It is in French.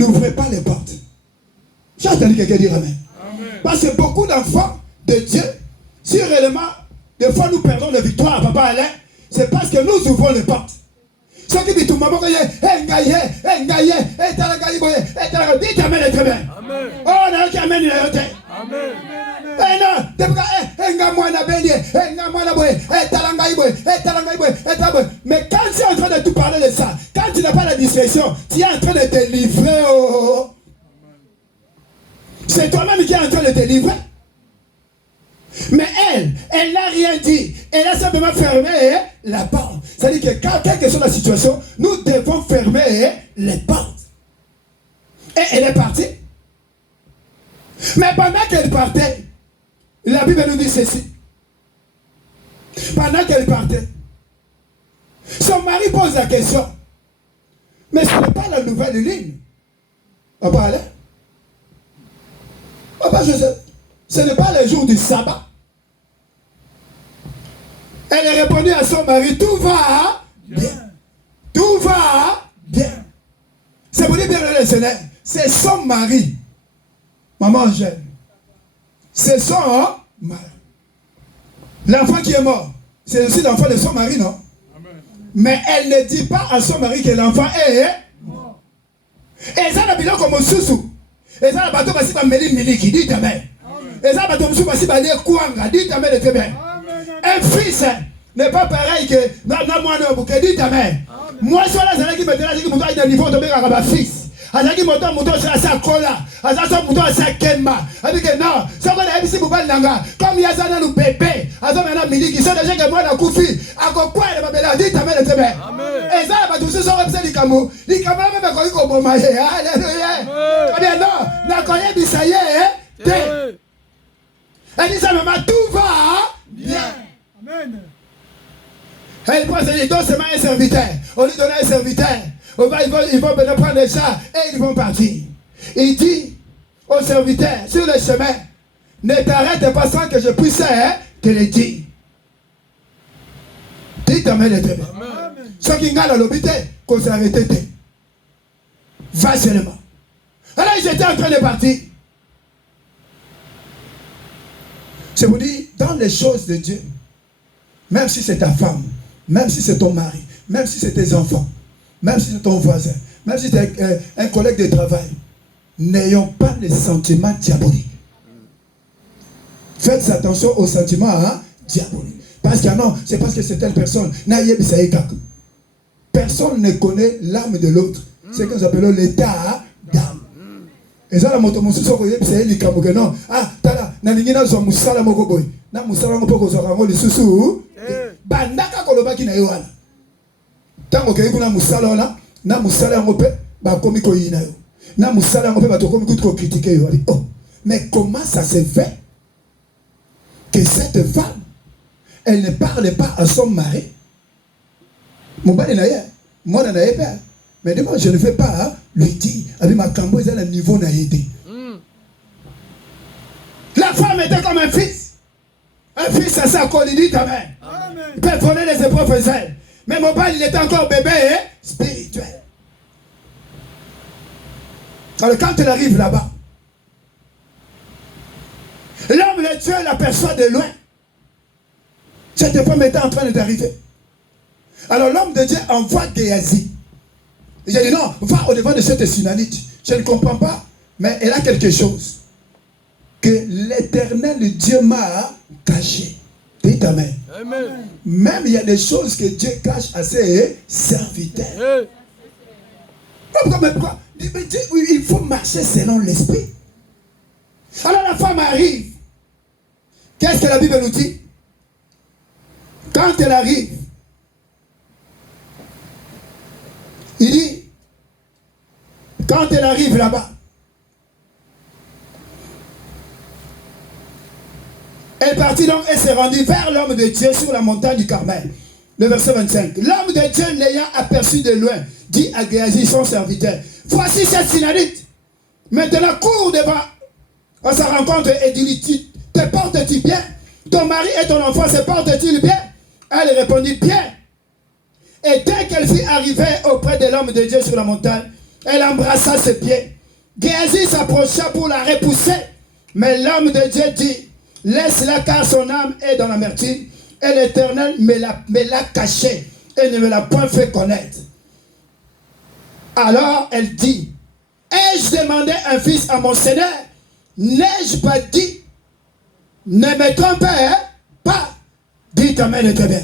n'ouvrez pas les portes. J'ai entendu quelqu'un dire amen. Parce que beaucoup d'enfants de Dieu, si réellement, des fois nous perdons la victoire, papa Alain, c'est parce que nous ouvrons les portes. Ceux qui disent tout le monde, dites amen et très bien. Oh, on a qui amène la yote. Amen. Mais quand tu es en train de tout parler de ça, quand tu n'as pas la discrétion, tu es en train de te livrer. C'est toi-même qui es en train de te livrer. Mais elle n'a rien dit. Elle a simplement fermé la porte. C'est-à-dire que quelle que soit la situation, nous devons fermer les portes. Et elle est partie. Mais pendant qu'elle partait, la Bible nous dit ceci. Pendant qu'elle partait, son mari pose la question. Mais ce n'est pas la nouvelle ligne. On va aller. Papa Joseph, ce n'est pas le jour du sabbat. Elle a répondu à son mari, tout va bien. Tout va bien. C'est pour dire bien le Seigneur. C'est son mari. Maman j'aime. C'est son mari. L'enfant qui est mort, c'est aussi l'enfant de son mari, non? Amen. Mais elle ne dit pas à son mari que l'enfant est mort. Et ça n'a pas comme un sous-sous. Et ça n'a pas comme si tu meli qui dit amen. Et ça n'a pas comme si tu as dit quoi, dit amen et très bien. Un fils n'est pas pareil que moi non, dit amen. Moi, je suis là, qui me dit que je niveau de mes fils. Azaki moto moto sa kola, azaki moto sa kemba. Avec non, ça va la bisi bubal nanga. Comme ya zana lu bébé, azaki na miliki, ça déjà que moi na kufi. Ako quoi le babela dit amen le tebe. Et ça ba tout ce sont comme ça li kamo. Li kamo même ko iko boma ye. Alléluia. Eh bien non, na koye bisaye te. Elle dit ça maman tout va bien. Amen. Elle pense que donc c'est un serviteur. On lui donne un serviteur. Ils vont venir prendre ça et ils vont partir. Il dit au serviteur, sur le chemin, ne t'arrête pas sans que je puisse te le dire. Dis amen et amen. Ceux qui ont l'hôpital, qu'on s'est arrêté. Va seulement. Alors ils étaient en train de partir. C'est vous dire, dans les choses de Dieu, même si c'est ta femme, même si c'est ton mari, même si c'est tes enfants, même si c'est ton voisin, même si c'est un collègue de travail, n'ayons pas les sentiments diaboliques. Faites attention aux sentiments diaboliques. Parce que non, c'est parce que c'est telle personne. Personne ne connaît l'âme de l'autre. C'est ce que nous appelons l'état d'âme. Et ça, la moto, c'est lui qui a non. Ah, tala, naningina zo musala moko boy. Na musala moko ko rango li susu. Bandaka koloba ki na yoana. Tango ke kuna musala ona, na musala ngope ba komi ko yina yo. Na musala ngope ba to komi ko critiquer yo. Oh, mais comment ça se fait que cette femme, elle ne parle pas à son mari? Mon bali na ye, moi na ye pas. Mais moi je ne fais pas lui dire avec ma cambo ils ont un niveau na aidé. La femme était comme un fils. Un fils à sa colle, il dit amen. Il peut voler les épreuves ailes. Mais mon père, il était encore bébé spirituel. Alors quand il arrive là-bas, l'homme de Dieu l'aperçoit de loin. Cette femme était en train d'arriver. Alors l'homme de Dieu envoie Géasi. J'ai dit non, va au-devant de cette Sunamite. Je ne comprends pas, mais elle a quelque chose que l'Éternel Dieu m'a caché. Dites amen. Amen. Même il y a des choses que Dieu cache à ses serviteurs. Pourquoi? Il faut marcher selon l'esprit. Alors la femme arrive. Qu'est-ce que la Bible nous dit? Quand elle arrive, il dit, quand elle arrive là-bas, elle partit donc et s'est rendue vers l'homme de Dieu sur la montagne du Carmel. Le verset 25. L'homme de Dieu l'ayant aperçu de loin, dit à Géasi son serviteur, voici cette Sunamite. Maintenant cours devant à sa rencontre et dis-lui, te portes-tu bien? Ton mari et ton enfant se portent-ils bien? Elle répondit bien. Et dès qu'elle fut arrivée auprès de l'homme de Dieu sur la montagne, Elle embrassa ses pieds. Géasi s'approcha pour la repousser. Mais l'homme de Dieu dit, laisse-la car son âme est dans l'amertume. Et l'Éternel me l'a cachée et ne me l'a point fait connaître. Alors elle dit, ai-je demandé un fils à mon Seigneur? N'ai-je pas dit, ne me trompez pas? Dites amen et très bien.